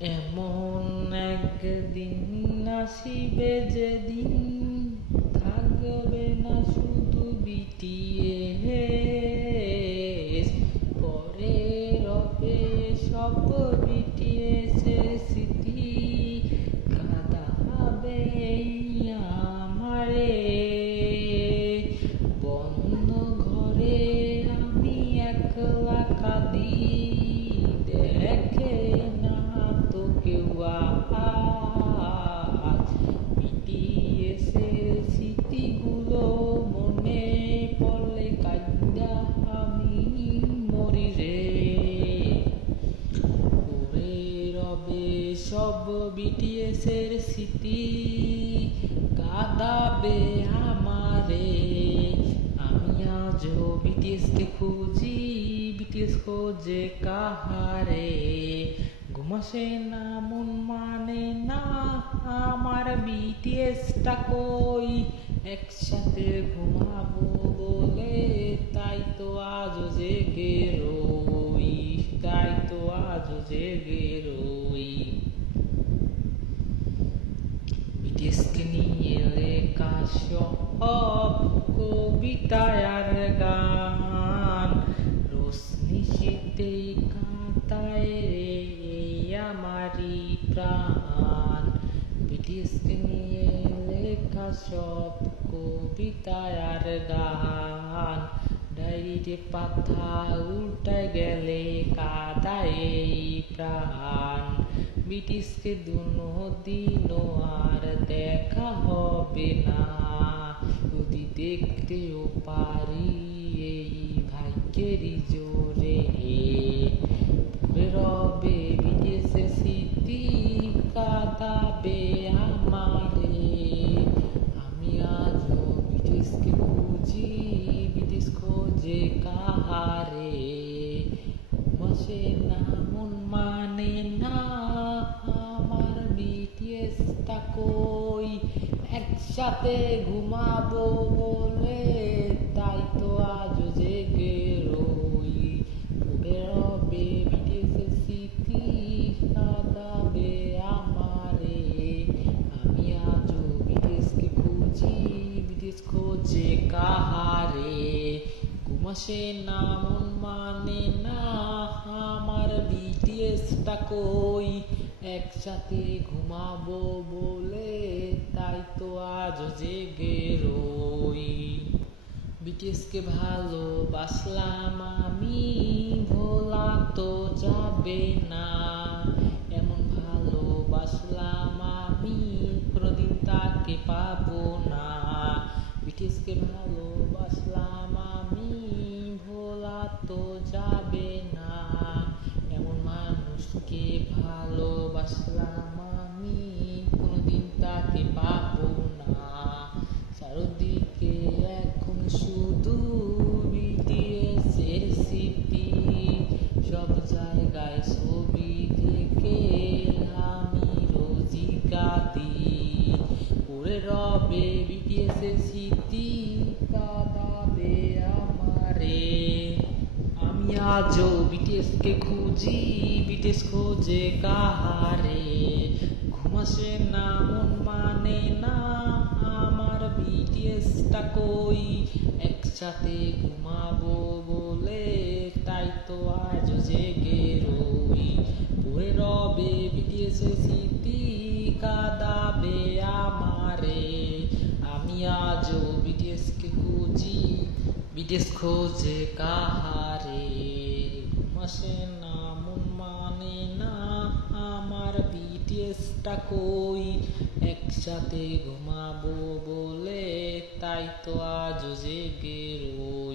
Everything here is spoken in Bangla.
এমন একদিন আসিবে যেদিন থাকবে না শুধু বিটিএস, পরে রবে সব বিটিএসের স্মৃতি, কাঁদাবে আমারে। বন্ধ ঘরে আমি একলা কাঁদি, দেখে না তো কেউ আজ। বিটিএসের স্মৃতিগুলো মনে পড়লে কাঁদা আমি মরি রে। পড়ে রবে সব বিটিএসের স্মৃতি, কাঁদাবে আমারে। আমি আজও বিটিএসকে খুঁজি, বিটিএস খোঁজে কাহারে। ঘুম আসে না, মন মানে না, আমার বিটিএসটা কই। একসাথে ঘুমাবো বলে তাই তো আজও জেগে রই, তাই তো আজও জেগে রই। বিটিএসকে নিয়ে লেখা সব কবিতা আর গান, রোজ নিশীথেই কাঁদায় রে আমারি প্রাণ। বিটিএসকে নিয়ে লেখা সব কবিতা আর গান, ডায়েরিতে পাতা উল্টায় গেলে কাঁদায় এই প্রাণ। বিটিএসকে দিনও আর দেখা হবে না, যদি দেখতেও পারি এই ভাগ্যেরই জোরে। পড়ে রবে বিটিএসের স্মৃতি, কাঁদাবে আমারে। আমি আজও বিটিএসকে খুঁজি, বিটিএস খোঁজে কাহারে। বসে না, মন মানে না, আমার বিটিএসটা কই। একসাথে ঘুমাবো বলে তাই তো আজও জেগে রই। পড়ে রবে বিটিএসের স্মৃতি, কাঁদাবে আমারে। আমি আজও বিটিএসকে খুঁজি, বিটিএস খোঁজে কাহারে। ঘুম আসে না, মন মানে না, আমার বিটিএসটা কই। একসাথে ঘুমাবো বলে তাই তো আজও জেগে রই। বিটিএসকে ভালোবাসলাম আমি, ভোলা তো যাবে না। এমন ভালোবাসলাম আমি, কোনোদিন তাকে পাবো না। বিটিএসকে ভালোবাসলাম আমি, ভোলা তো যাবে না। এমন মানুষকে ভালোবাসলাম আমি, কোনোদিন তাকে পাবো না। চারদিকে এখন শুধু বিটিএসের স্মৃতি, সব জায়গায় ছবি দেখে আমি রোজই কাঁদি। পড়ে রবে বিটিএসের স্মৃতি, কাঁদাবে আমারে। আমি আজও বিটিএসকে খুঁজি, বিটিএস খোঁজে কাহারে। ঘুম আসে না, মন মানে না, আমার বিটিএসটা কই। একসাথে ঘুমাবো বলে তাই তো আজও জেগে রই। পড়ে রবে বিটিএসের স্মৃতি, কাঁদাবে আমারে। আমি আজও বিটিএসকে খুঁজি, বিটিএস খোঁজে কাহারে। ঘুম আসে না, মন মানে না, আমার বিটিএসটা কই। একসাথে ঘুমাবো বলে তাই তো আজও জেগে রই।